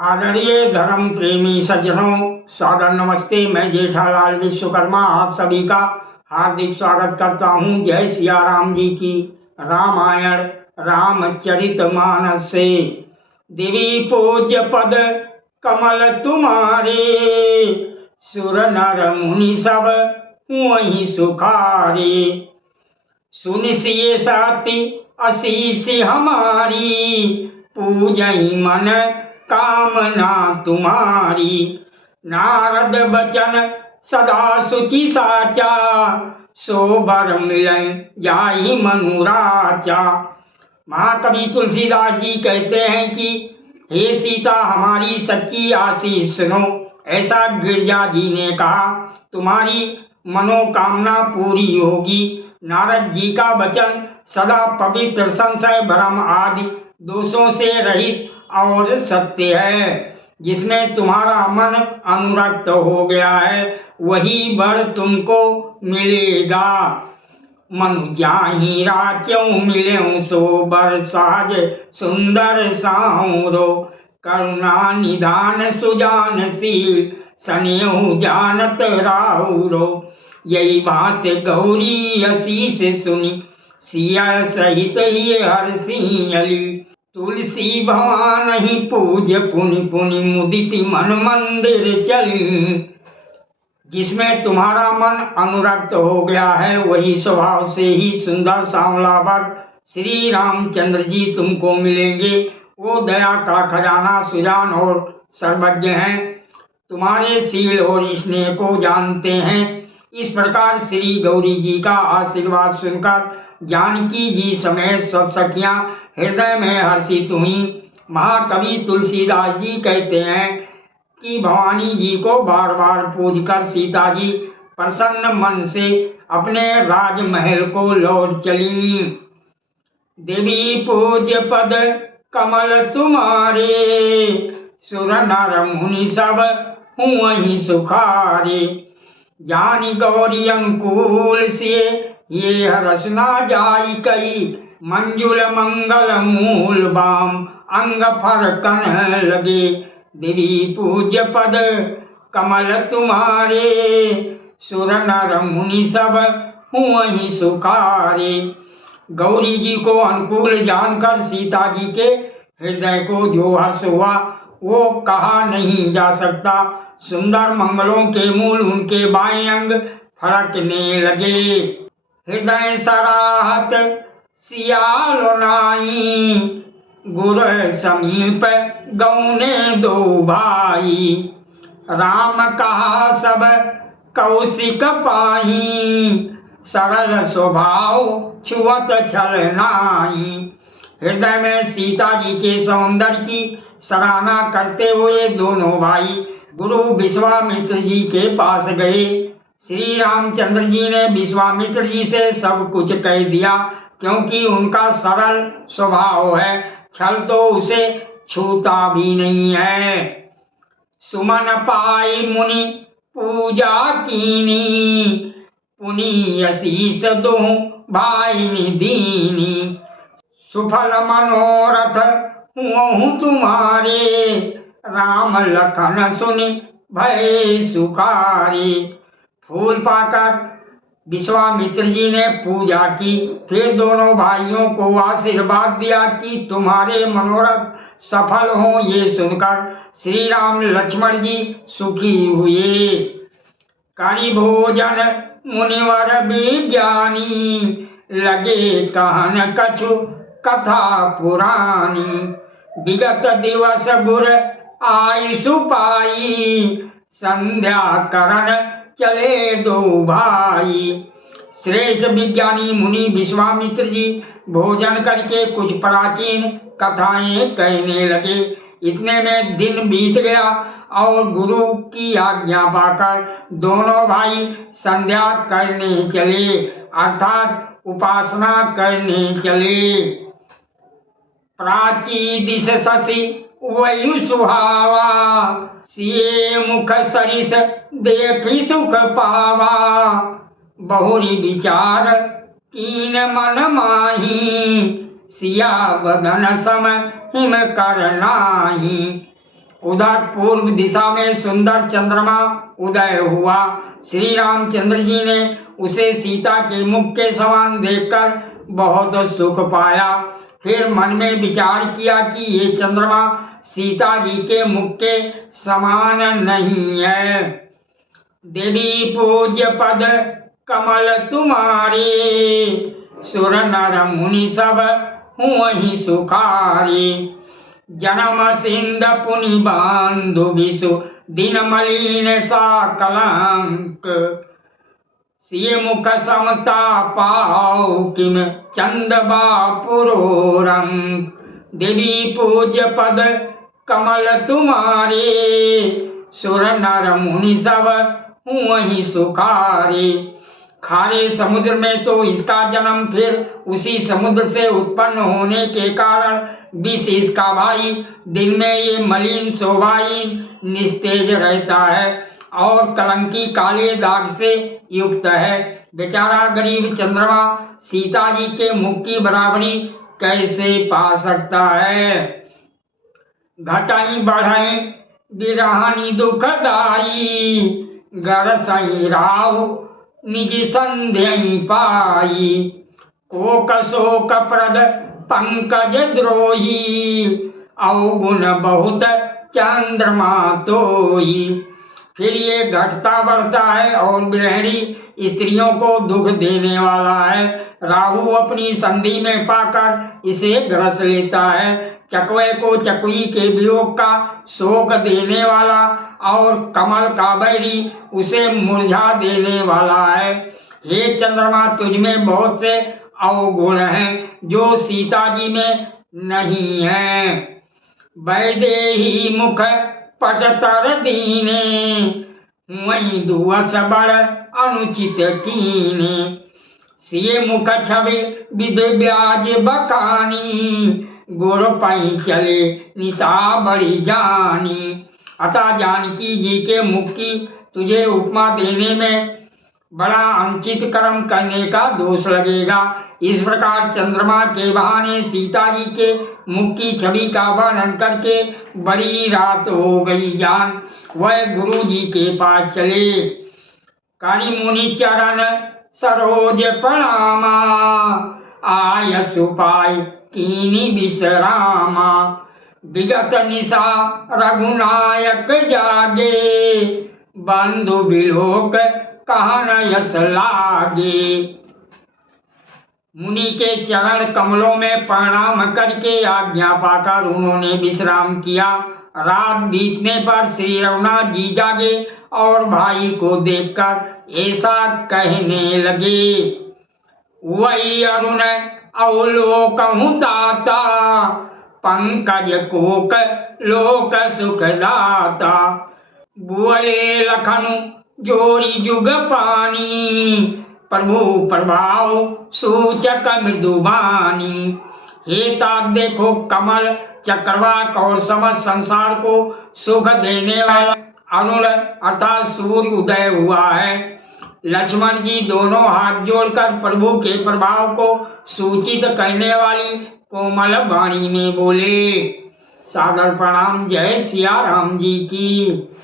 आदरणीय धर्म प्रेमी सज्जनों, सादर नमस्ते। मैं जेठालाल विश्वकर्मा आप सभी का हार्दिक स्वागत करता हूं। जय सिया राम जी की रामायण रामचरितमानस से। देवी पूज्य पद कमल तुम्हारे, सुर नर मुनि सब वही सुखारे। सुन सिए साति असीस हमारी, पूजई मन कामना तुम्हारी। नारद बचन सदा सुचि साचा, सोबर मिलै जाहि मनुराचा। महाकवि तुलसीदास जी कहते हैं कि हे सीता, हमारी सच्ची आशीष सुनो। ऐसा गिरजा जी ने कहा, तुम्हारी मनोकामना पूरी होगी। नारद जी का वचन सदा पवित्र, संशय भ्रम आदि दोषों से रहित और सत्य है। जिसमें तुम्हारा मन अनुरक्त हो गया है वही वर तुमको मिलेगा। मनु जाहि राच्यों मिलें सो बर साज, सुंदर साउरो। करुणा निधान सुजानशील, सनेहु जानत राउरो। यही बात गौरी असीस सुनी, सिया सहित ही हर्षी अली। तुलसी भवान ही पूज्य, पुनि पुनि मुदित मन मंदिर चली। जिसमें तुम्हारा मन अनुरक्त हो गया है वही स्वभाव से ही सुंदर सांवला वर श्री रामचंद्र जी तुमको मिलेंगे। वो दया का खजाना, सुजान और सर्वज्ञ हैं, तुम्हारे शील और स्नेह को जानते हैं। इस प्रकार श्री गौरी जी का आशीर्वाद सुनकर जानकी जी समेत सब सखियां हृदय में हर्षित हुई। महाकवि तुलसीदास जी कहते हैं कि भवानी जी को बार बार पूजकर सीता जी प्रसन्न मन से अपने राजमहल को लौट चली। देवी पूज्य पद कमल तुम्हारे, सुर नर मुनि सब वही सुखारे। जानी गौरी अंकुल से ये रसना जाई कई, मंजुल मंगल मूल बाम अंग फरकन लगे। देवी पूज्य पद कमल तुम्हारे, सुर नर मुनि सब वही सुखारे। गौरी जी को अनुकूल जानकर सीता जी के हृदय को जो हर्ष हुआ वो कहा नहीं जा सकता। सुंदर मंगलों के मूल उनके बाएं अंग फड़कने लगे। हृदय सराहत सियाल नाई, गुर समीप गौने दो भाई। राम कहा सब कौशिक पाही, सरल स्वभाव छुअत छल नाई। हृदय में सीता जी के सौंदर्य की सराहना करते हुए दोनों भाई गुरु विश्वामित्र जी के पास गए। श्री रामचंद्र जी ने विश्वामित्र जी से सब कुछ कह दिया, क्योंकि उनका सरल स्वभाव है, छल तो उसे छूता भी नहीं है। सुमन पाई मुनि पूजा कीनी, पुनि आशीष दो भाई दीनी। सुफल मनोरथ हुओ तुम्हारे, राम लखन सुनि भय सुखारी। फूल पाकर विश्वामित्र जी ने पूजा की, फिर दोनों भाइयों को आशीर्वाद दिया कि तुम्हारे मनोरथ सफल हों। ये सुनकर श्री राम लक्ष्मण जी सुखी हुए। करि भोजन मुनिवर विज्ञानी, लगे कहन कछु कथा पुरानी। विगत दिवस गुर आयु पाई, संध्या करण चले दो भाई। श्रेष्ठ विज्ञानी मुनि विश्वामित्र जी भोजन करके कुछ प्राचीन कथाएं कहने लगे। इतने में दिन बीत गया और गुरु की आज्ञा पाकर दोनों भाई संध्या करने चले, अर्थात उपासना करने चले। प्राची दिश शशि वयु सुहावा, सिए मुख सरिस देखी सुख पावा। बहुरी विचार कीन मन माही, सिया बदन सम हिम कर नाही। उधर पूर्व दिशा में सुंदर चंद्रमा उदय हुआ। श्री रामचंद्र जी ने उसे सीता के मुख के समान देखकर बहुत सुख पाया। फिर मन में विचार किया कि ये चंद्रमा सीता जी के मुख के समान नहीं है। देवी पूज्य पद कमल तुम्हारे, सुर नर मुनि सब हुँ सुखारी। जन्म सिंध पुनि बांधु विषु, दिन मलिन सा कलंक। सिय मुख समता पाओ किम, चंद बापुरो रंग। देवी पूज्य पद कमल तुम्हारे, सुर नर मुनि सब हुँ सुखारी। खारे समुद्र में तो इसका जन्म, फिर उसी समुद्र से उत्पन्न होने के कारण विष इसका भाई। दिन में ये मलिन शोभाहीन निस्तेज रहता है और कलंकी काले दाग से युक्त है। बेचारा गरीब चंद्रमा सीता जी के मुख की बराबरी कैसे पा सकता है। घटाई बढ़ाई बिरहानी दुखदाई, गर सही राहु निज संध्याई पाई। कोक शोक प्रद पंकज द्रोही, अवगुण बहुत चंद्रमा तोई। फिर ये घटता बढ़ता है और गृहिणी स्त्रियों को दुख देने वाला है। राहु अपनी संधि में पाकर इसे ग्रस लेता है। चकवे को चकवी के वियोग का शोक देने वाला और कमल का बैरी उसे मुरझा देने वाला है। हे चंद्रमा, तुझमें बहुत से अवगुण हैं जो सीता जी में नहीं है। वैदेही मुख पटतर दीने, वही दुअस बड़ अनुचित कीने। सिए मुख छवि विद ब्याज बकानी, गुर पई चले निशा बड़ी जानी। अतः जानकी जी के मुख की तुझे उपमा देने में बड़ा अनुचित कर्म करने का दोष लगेगा। इस प्रकार चंद्रमा के बहाने सीता जी के मुख की छवि का वर्णन करके बड़ी रात हो गई जान वह गुरु जी के पास चले। काली मुनि चरण सरोज प्रणामा, आय सुपाय कीनी विश्रामा। विगत निशा रघुनायक जागे, बंधु बिलोक कहन यस लागे। मुनि के चरण कमलों में प्रणाम करके आज्ञा पाकर उन्होंने विश्राम किया। रात बीतने पर श्री रघुनाथ जी जागे और भाई को देखकर ऐसा कहने लगे। वही अरुण अवलोकहु दाता, पंकज कोक लोक सुखदाता। बुअले लखनु जोरी जुग पानी, प्रभु प्रभाव सूचक मृदुबानी। हे तात देखो, कमल चक्रवाक और समस्त संसार को सुख देने वाला अरुण अर्थात सूर्य उदय हुआ है। लक्ष्मण जी दोनों हाथ जोड़कर प्रभु के प्रभाव को सूचित करने वाली कोमल वाणी में बोले। सादर प्रणाम। जय सिया राम जी की।